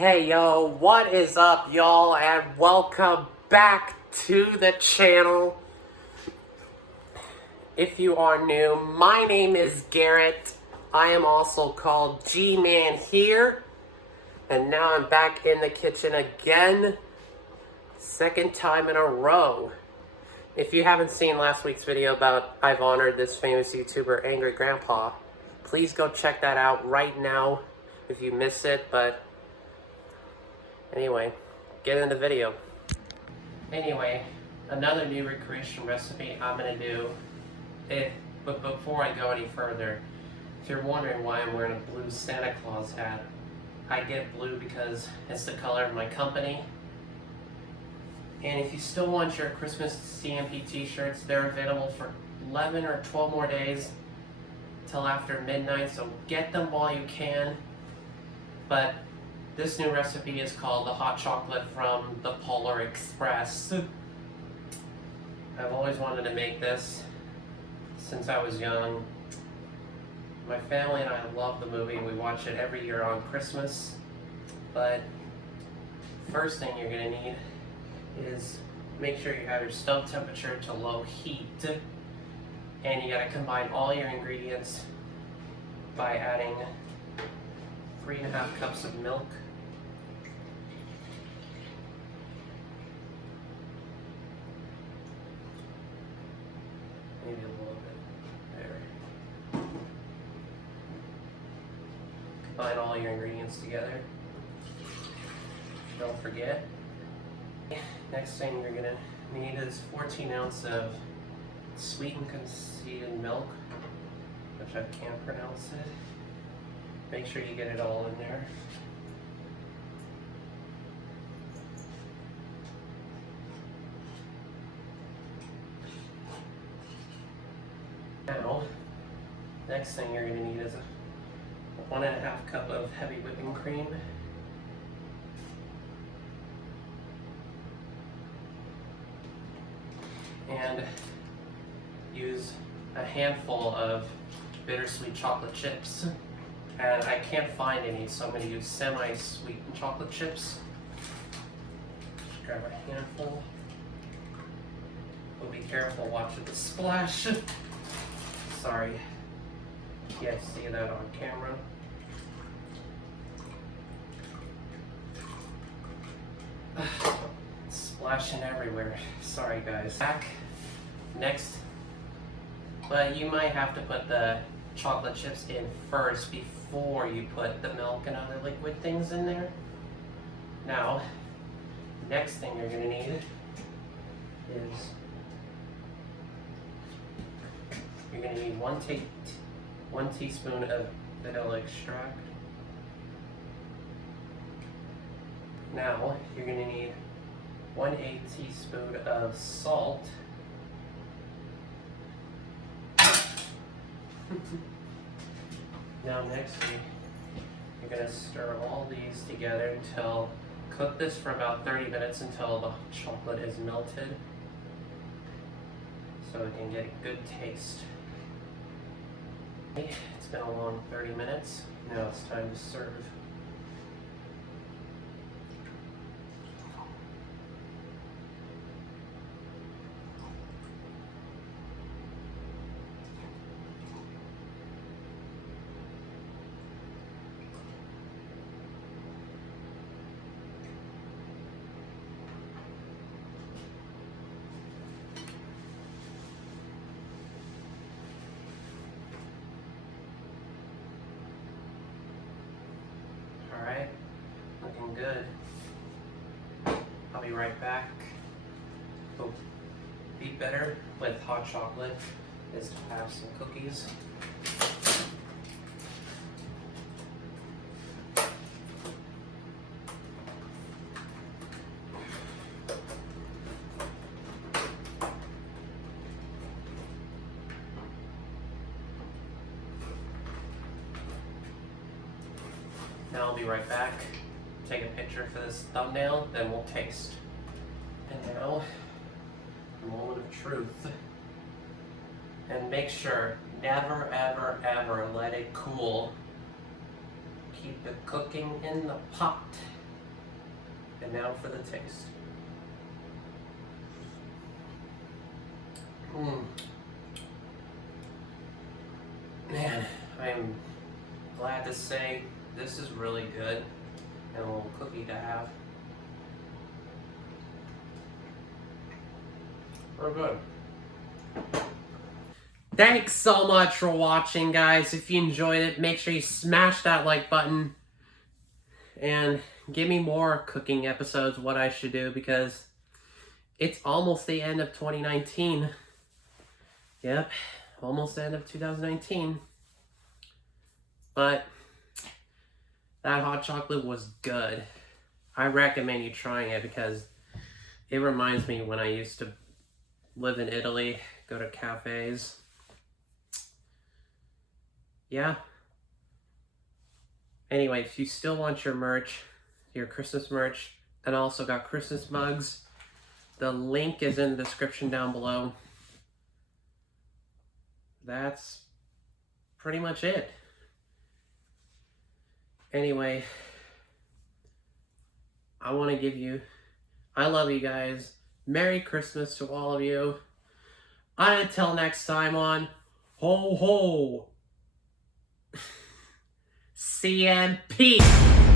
Hey yo, what is up y'all, and welcome back to the channel. If you are new, my name is Garrett. I am also called G-ManHere, and now I'm back in the kitchen again, second time in a row. If you haven't seen last week's video about I've honored this famous YouTuber, Angry Grandpa, please go check that out right now if you missed it, but anyway, get in the video. Anyway, another new recreation recipe I'm gonna do. But before I go any further, if you're wondering why I'm wearing a blue Santa Claus hat, I get blue because it's the color of my company. And if you still want your Christmas CMP t-shirts, they're available for 11 or 12 more days till after midnight, so get them while you can. But this new recipe is called the hot chocolate from the Polar Express. I've always wanted to make this since I was young. My family and I love the movie. We watch it every year on Christmas. But first thing you're gonna need is make sure you have your stove temperature to low heat. And you gotta combine all your ingredients by adding 3.5 cups of milk, maybe a little bit there. Combine all your ingredients together. Don't forget. Next thing you're gonna need is 14 ounces of sweetened condensed milk, which I can't pronounce it. Make sure you get it all in there. Now, next thing you're gonna need is a 1.5 cup of heavy whipping cream. And use a handful of Bittersweet Chocolate Chips. And I can't find any, so I'm going to use semi-sweetened chocolate chips. Just grab a handful. But be careful, watch the splash. Sorry, you can't see that on camera. It's splashing everywhere. Sorry guys. Back. Next, but you might have to put the chocolate chips in first before you put the milk and other liquid things in there. Now, next thing you're going to need is you're going to need one teaspoon of vanilla extract. Now, you're going to need 1/8 teaspoon of salt. Now next, you're going to stir all these together cook this for about 30 minutes until the chocolate is melted, so it can get a good taste. It's been a long 30 minutes. Now it's time to serve. Alright, looking good. I'll be right back. So, be better with hot chocolate is to have some cookies. Now I'll be right back. Take a picture for this thumbnail, then we'll taste. And now, a moment of truth. And make sure, never ever ever let it cool. Keep it cooking in the pot. And now for the taste. Man, I'm glad to say this is really good and a little cookie to have. Real good. Thanks so much for watching, guys. If you enjoyed it, make sure you smash that like button and give me more cooking episodes, what I should do, because it's almost the end of 2019. Yep, almost the end of 2019. But that hot chocolate was good. I recommend you trying it because it reminds me when I used to live in Italy, go to cafes. Yeah. Anyway, if you still want your merch, your Christmas merch, and also got Christmas mugs, the link is in the description down below. That's pretty much it. Anyway, I love you guys. Merry Christmas to all of you. And until next time on Ho Ho. CMP.